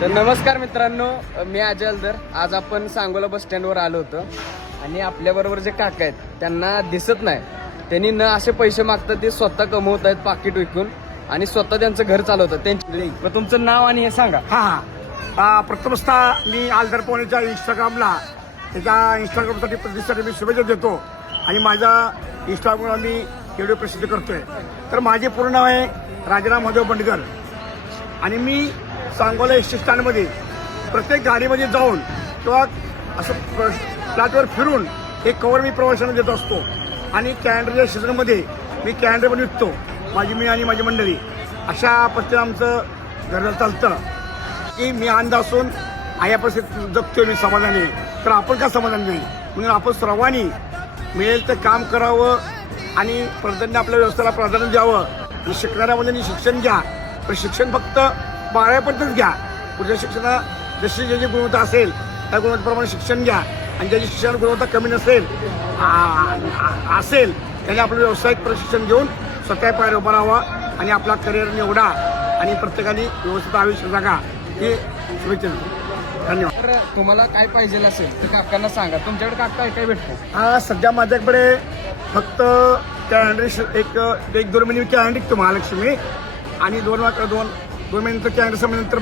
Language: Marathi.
तर नमस्कार मित्रांनो, मी अजय अलदर. आज आपण सांगोला बस स्टँडवर आलो होतो आणि आपल्याबरोबर जे काका आहेत त्यांना दिसत नाही. त्यांनी न असे पैसे मागतात, ते स्वतः कमवत आहेत पाकिट विकून आणि स्वतः त्यांचं घर चालवतात. त्यांची तुमचं नाव आणि हे सांगा. प्रथमतः मी अलदर पोहण्याच्या इंस्टाग्रामला त्याच्या इंस्टाग्रामसाठी प्रतिष्ठासाठी मी शुभेच्छा देतो आणि माझा इंस्टाग्रामला मी व्हिडिओ प्रसिद्ध करतोय. तर माझे पूर्ण नाव आहे राजाराम माधव बंडगर आणि मी सांगोला एस टी स्टँडमध्ये प्रत्येक गाडीमध्ये जाऊन किंवा असं फ्लॅटवर फिरून एक कवर मी प्रवाशांना देत असतो आणि कॅलेंडरच्या सीझनमध्ये मी कॅलेंडर पण विकतो, मी आणि माझी मंडळी. अशा पद्धतीने आमचं घर चालतं की मी अंध असून आया परिस्थितीत जगतोय मी समाधानी. तर आपण का समाधान नाही, म्हणून आपण सर्वांनी मिळेल तर काम करावं आणि प्रधान्य आपल्या व्यवस्थेला प्राधान्य द्यावं. आणि शिकणाऱ्या मुलांनी शिक्षण घ्या, पण शिक्षण फक्त 12पर्यंतच घ्या. पुढच्या शिक्षणात जशी ज्याची गुणवत्ता असेल त्या गुणवत्तेप्रमाणे शिक्षण घ्या आणि ज्याची शिक्षण गुणवत्ता कमी नसेल त्याने आपलं व्यावसायिक प्रशिक्षण घेऊन स्वतः पायावर उभा राहावा आणि आपला करिअर निवडा आणि प्रत्येकाने व्यवस्थित आयुष्य जगा. हे शुभेच्छा. धन्यवाद. तर तुम्हाला काय पाहिजे असेल तर काकांना सांगा. तुमच्याकडे काका काय काय भेटतं? सध्या माझ्याकडे फक्त कॅलेंडर एक 2 महिने कॅलेंडर विकतो महालक्ष्मी आणि 2 महिन्यानंतर कॅलेंडर संपल्यानंतर